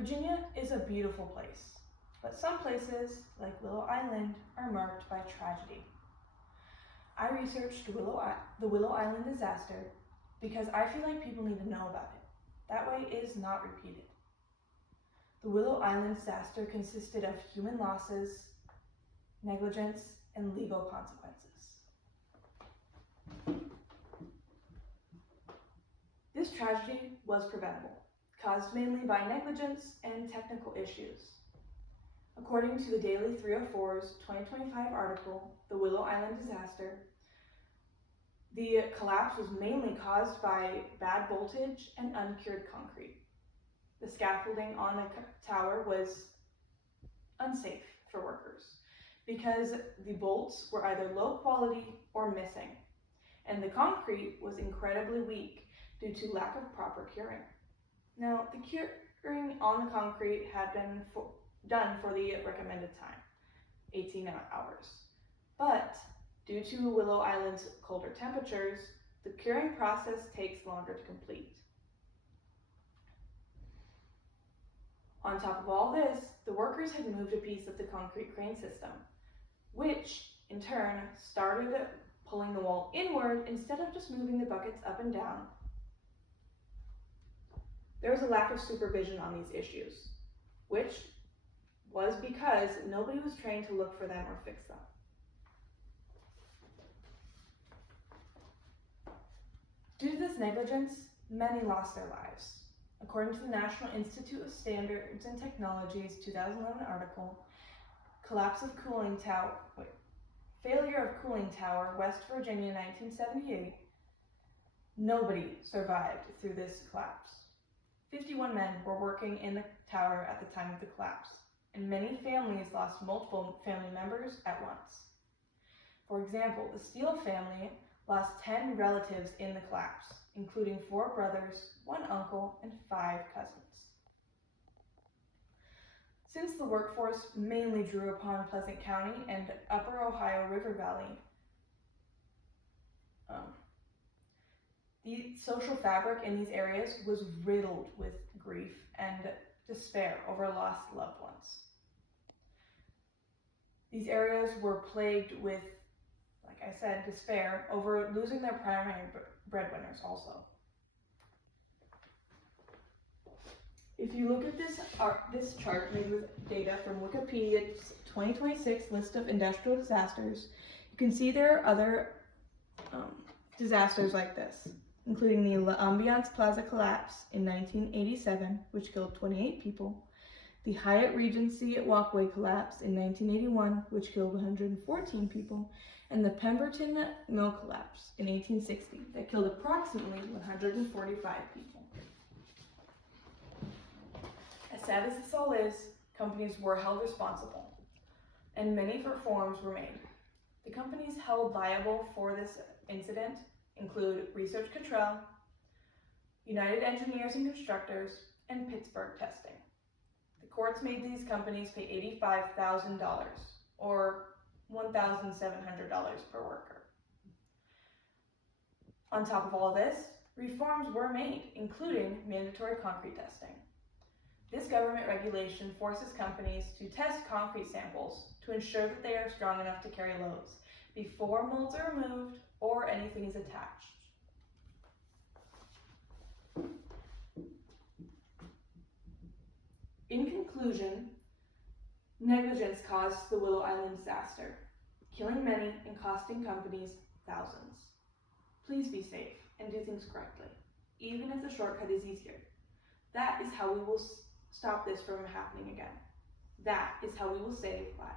Virginia is a beautiful place, but some places, like Willow Island, are marked by tragedy. I researched the Willow Island disaster because I feel like people need to know about it. That way it is not repeated. The Willow Island disaster consisted of human losses, negligence, and legal consequences. This tragedy was preventable, caused mainly by negligence and technical issues. According to the Daily 304's 2025 article, The Willow Island Disaster, the collapse was mainly caused by bad voltage and uncured concrete. The scaffolding on the tower was unsafe for workers because the bolts were either low quality or missing, and the concrete was incredibly weak due to lack of proper curing. Now, the curing on the concrete had been done for the recommended time, 18 hours. But due to Willow Island's colder temperatures, the curing process takes longer to complete. On top of all this, the workers had moved a piece of the concrete crane system, which in turn started pulling the wall inward instead of just moving the buckets up and down. There was a lack of supervision on these issues, which was because nobody was trained to look for them or fix them. Due to this negligence, many lost their lives. According to the National Institute of Standards and Technology's 2011 article, Failure of Cooling Tower, West Virginia, 1978, nobody survived through this collapse. 51 men were working in the tower at the time of the collapse, and many families lost multiple family members at once. For example, the Steele family lost 10 relatives in the collapse, including 4 brothers, 1 uncle, and 5 cousins. Since the workforce mainly drew upon Pleasant County and Upper Ohio River Valley, the social fabric in these areas was riddled with grief and despair over lost loved ones. These areas were plagued with, like I said, despair over losing their primary breadwinners also. If you look at this chart made with data from Wikipedia's 2026 list of industrial disasters, you can see there are other disasters like this, including the L'Ambiance Plaza collapse in 1987, which killed 28 people, the Hyatt Regency Walkway collapse in 1981, which killed 114 people, and the Pemberton Mill collapse in 1860 that killed approximately 145 people. As sad as this all is, companies were held responsible, and many reforms were made. The companies held liable for this incident include Research Cottrell, United Engineers and Constructors, and Pittsburgh Testing. The courts made these companies pay $85,000, or $1,700 per worker. On top of all this, reforms were made, including mandatory concrete testing. This government regulation forces companies to test concrete samples to ensure that they are strong enough to carry loads before molds are removed or anything is attached. In conclusion, negligence caused the Willow Island disaster, killing many and costing companies thousands. Please be safe and do things correctly, even if the shortcut is easier. That is how we will stop this from happening again. That is how we will save lives.